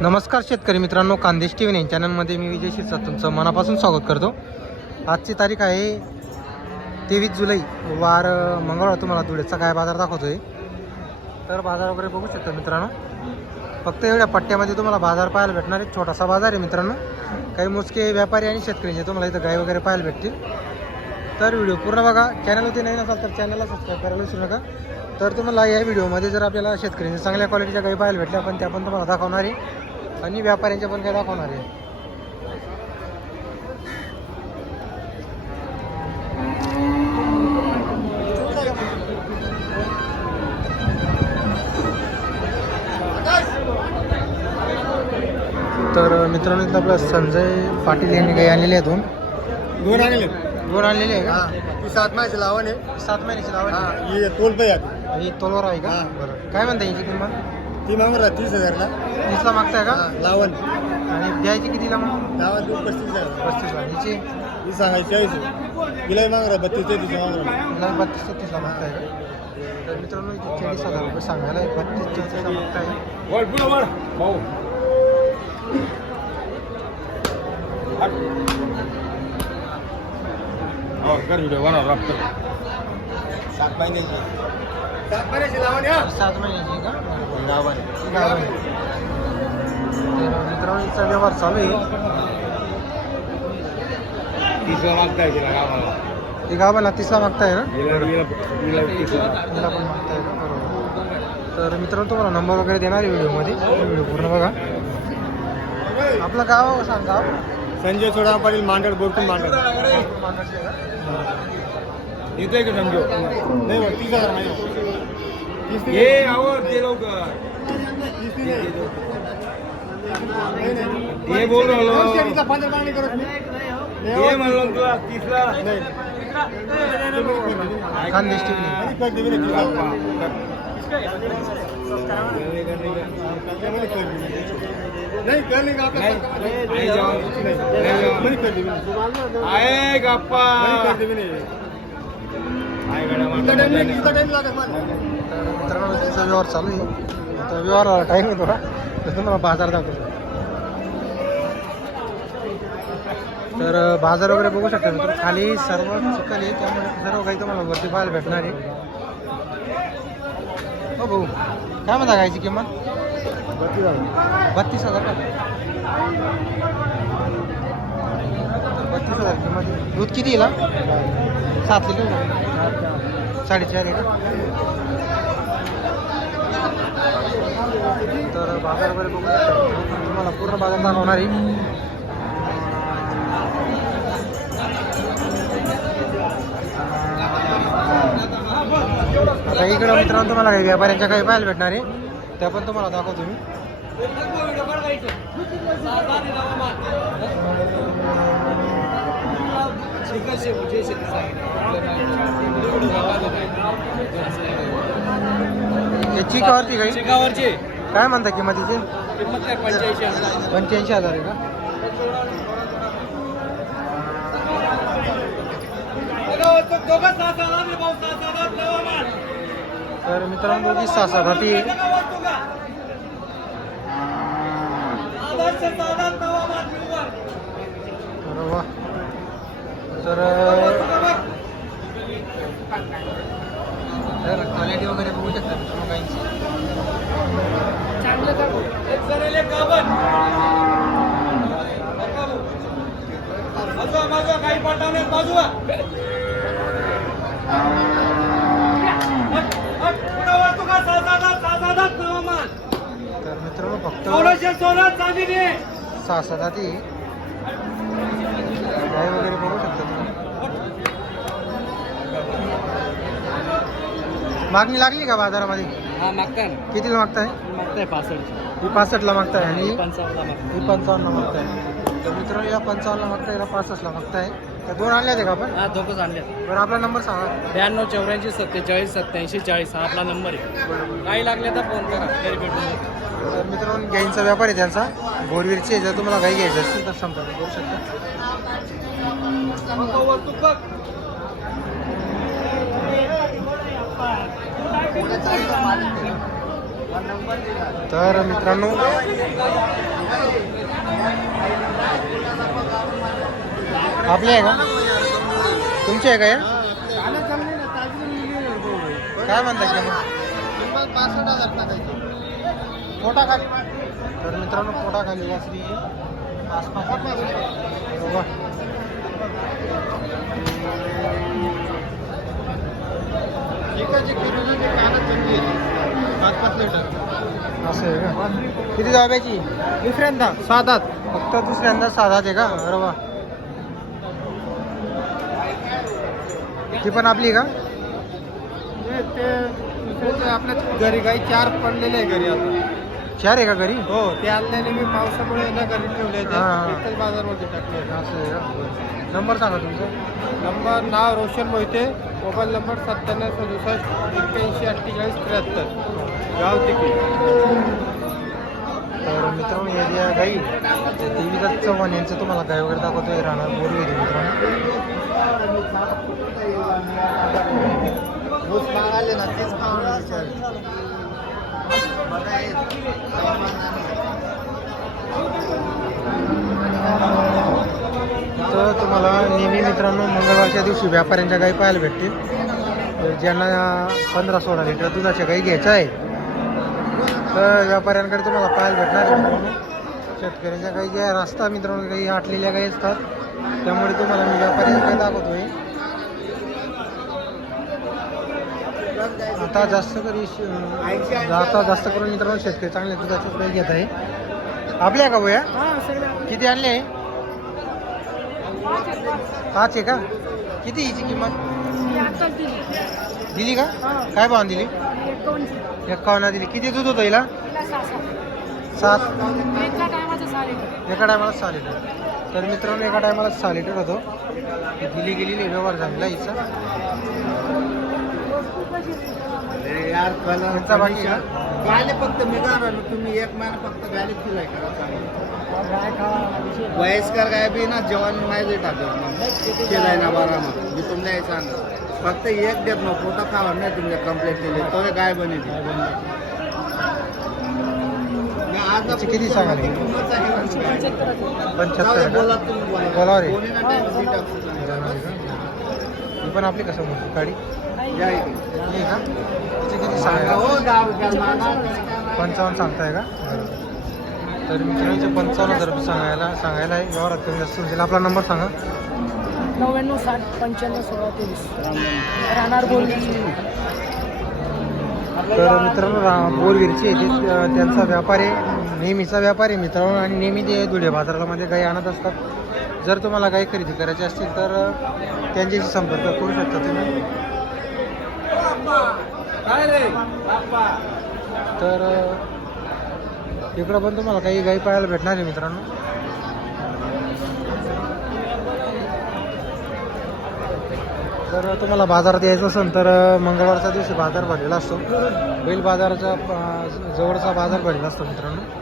नमस्कार शेतकरी मित्रांनो कांदेश टी व्ही चॅनलमध्ये मी विजय शिरसाट तुमचं मनापासून स्वागत करतो. आजची तारीख आहे तेवीस जुलै वार मंगळवार तुम्हाला धुळेचा काय बाजार दाखवतोय. तर बाजार वगैरे बघू शकता मित्रांनो. फक्त एवढ्या पट्ट्यामध्ये तुम्हाला बाजार पाहायला भेटणार एक छोटासा बाजार आहे मित्रांनो. काही मोजके व्यापारी आणि शेतकऱ्यांचे तुम्हाला इथं गाय वगैरे पाहायला भेटतील. तर व्हिडिओ पूर्ण बघा. चॅनलवरती नाही नसाल तर चॅनलला सबस्क्राईब करायला विसरू नका. तर तुम्हाला या व्हिडिओमध्ये जर आपल्याला शेतकऱ्यांच्या चांगल्या क्वालिटीच्या गाई पाहायला भेटल्या पण त्या पण तुम्हाला दाखवणार आहे. आणि व्यापाऱ्यांच्या पण काही दाखवणार आहे. तर मित्रांनो इथं आपलं संजय पाटील यांनी गाई आणलेली आहे दोन. दोन आणले दोन आणलेली आहे का? ती सात महिन्याची लावण आहे. सात महिन्याची हा लावा ही तोल पे आहे ही तोलवर आहे का. बरं. काय म्हणता याची किंमत? ती मागून तीस हजारला. तीसला मागताय का? हा लावण. आणि द्यायची कितीला मग? लावण दोन पस्तीस हजार. पस्तीसला हिची? ही सांगायची चाळीस आहे हिलाही मागरा बत्तीस तेहतीस मागरा हिला बत्तीस छत्तीसला मागताय का? तर मित्रांनो इथे चाळीस हजार रुपये सांगायला आहे. बत्तीस छत्तीसला मागताय. सात महिन्याची सात महिन्याची सात महिन्याची का लावण व्यवहार चालू आहे तिसरा मागताय तिला गावाला ही गावाला तिसरा मागताय ना पण मागताय का बरोबर तर मित्रांनो तुम्हाला नंबर वगैरे देणार आहे व्हिडिओमध्ये व्हिडिओ पूर्ण बघा आपलं गाव सांगा संजय सोडा पाटील मांडर बोरकून मांडर येतोय का समजो नाही तीस हजार महिना. ये आवर ते नाही. ये बोल हो. म्हणलो तुला तीसला नाही. नाही का. आहे गप्पा. आहे गड्या तर मित्रांनो त्यांचा व्यवहार चालू आहे. आता व्यवहार टाईम आहे थोडा. तसं मला बाजार दाखवतो. तर बाजार वगैरे बघू शकता मित्र खाली सर्व चिखल आहे. त्यामुळे सर्व काही तुम्हाला वरती पाहायला भेटणार आहे. हो भाऊ. काय म्हणता गायची किंमत? बत्तीस हजार. बत्तीस हजार का बत्तीस हजार किंमत आहे. दूध किती येईल सात लिटर साडेचार आहे का तर बाजार वगैरे बघू शकता तुम्हाला पूर्ण बाजार दाखवणार आहे. आता इकडं मित्रांनो तुम्हाला काही व्यापाऱ्यांच्या काही पाहायला भेटणार आहे. त्या पण तुम्हाला दाखवतो मी. चिकावरची काही? चिकावरची. काय म्हणता किंमत काय? पंच्याऐंशी हजार. आहे का. तर मित्रांनो दोघी सहा. तर वा. तर क्वालिटी वगैरे बघू शकता मित्रांनो गाईंची एक जणेल एक गाभण. बाजूला, बाजूला, काही पाठवण्यात बाजूला. हट, हट, पुढं वळतो का? सहा सहा हजार, सहा सहा हजार तवा माल. तर मित्रांनो फक्त सहा वगैरे बघू शकता तुम्ही मागणी लागली का बाजारामध्ये? हा मागताय ना. कितीला मागताय? मागताय पासष्ट. ही पासष्टला मागताय आणि पंचावन्न ही पंचावन्नला मागताय. तर मित्रांनो या पंचावन्नला मागताय याला पासष्टला मागताय. त्या दोन आणल्या होत्या का आपण? हा दोघंच आणले बरं आपला नंबर सांगा. ब्याण्णव चौऱ्याऐंशी सत्तेचाळीस सत्याऐंशी चाळीस हा आपला नंबर आहे. काही लागले तर फोन करा घरी भेटून तर मित्रांनो गाईंचा व्यापार आहे त्यांचा. बोरवीरची. जर तुम्हाला गाई घ्यायची असेल तर संपर्क करू शकता. तर मित्रांनो आपली आहे का? तुमची आहे का या? काय म्हणता किंमत? पोटा खाली तर मित्रांनो पोटा खाली वासरी आसपास. बघा. असं आहे का? किती जाव्याची? दुसऱ्यांदा साधात फक्त दुसऱ्यांदा साधाच आहे का? अरे वा. ती पण आपली का? ते ते आपल्या घरी काही चार पडलेले आहे घरी आता. चार आहे का घरी? हो ते आणल्याने मी पावसामुळे ना घरी ठेवले हा, हा. एकच बाजारमध्ये टाकले असं आहे का? नंबर सांगा तुमचा. नंबर नाव रोशन मोहिते. मोबाईल नंबर सत्त्याण्णव सदुसष्ट एक्क्याऐंशी अठ्ठेचाळीस त्र्याहत्तर. गाव तिकडे तर मित्रांनो या ज्या गाई देवीदास चव्हाण यांचं तुम्हाला गाय वगैरे दाखवतोय राहणार बोरविरी मित्रांनो. ना तेच तर तुम्हाला नेहमी मित्रांनो मंगळवारच्या दिवशी व्यापाऱ्यांच्या गाई पाहायला भेटतील. ज्यांना पंधरा सोळा लिटर दुधाच्या गाई घ्यायच्या आहे तर व्यापाऱ्यांकडे तुम्हाला पाहायला भेटणार मित्रांनो. शेतकऱ्यांच्या काही ज्या रस्ता मित्रांनो काही आटलेल्या काही असतात. त्यामुळे तुम्हाला मी व्यापाऱ्यांच्या गाई दाखवतोय आता जास्त करी आता जास्त करून मित्रांनो शेतकरी चांगल्या दुधाच्याच गाई घेत आहे. आपल्या का भैया? किती आणले? आहे पाच आहे का? किती हिची किंमत? दिली का? काय भाव दिली? एकावन्न दिली. किती दूध होतं हिला? सात. एका टायमाला सहा लिटर. तर मित्रांनो एका टायमाला सहा लिटर होतो. दिली गेलेली व्यवहार झालेला आहे यार त्यांचा बाकी? गाले फक्त मी काय राहिलो तुम्ही एक महिना फक्त गाले फिराय करा वयस्कर गाय बी ना जेवण नाही देत टाकत केलाय ना बारामा मी तुमच्या हे सांग फक्त एक देत ना पोटा खावा नाही तुमच्या कंप्लेंट केली. तो गाय बनेल. त्याची किती सांगाले पंच्याहत्तर बोला. ही पण आपली कसं म्हणतो गाडी? पंचावन्न सांगताय का? तर मित्रांचे पंचावन्न हजार रुपये सांगायला सांगायला आहे. व्यवहारात कमी जास्त होईल. आपला नंबर सांगा. नव्याण्णव साठ पंच्याण्णव सोळा तेवीस. राहणार तर मित्रांनो रा- अं, त्यांचा व्यापार आहे. नेहमीचा व्यापार आहे मित्रांनो. आणि नेहमी ते धुळे बाजारामध्ये गाई आणत असतात. जर तुम्हाला गाई खरेदी करायची असतील तर त्यांच्याशी संपर्क करू शकता तुम्ही. तर इकडं पण तुम्हाला काही गाई पाहायला भेटणार आहे मित्रांनो. तर तुम्हाला बाजारात यायचं असेल तर मंगळवारच्या दिवशी बाजार भरलेला असतो. बैल बाजाराच्या जवळचा बाजार भरलेला असतो मित्रांनो.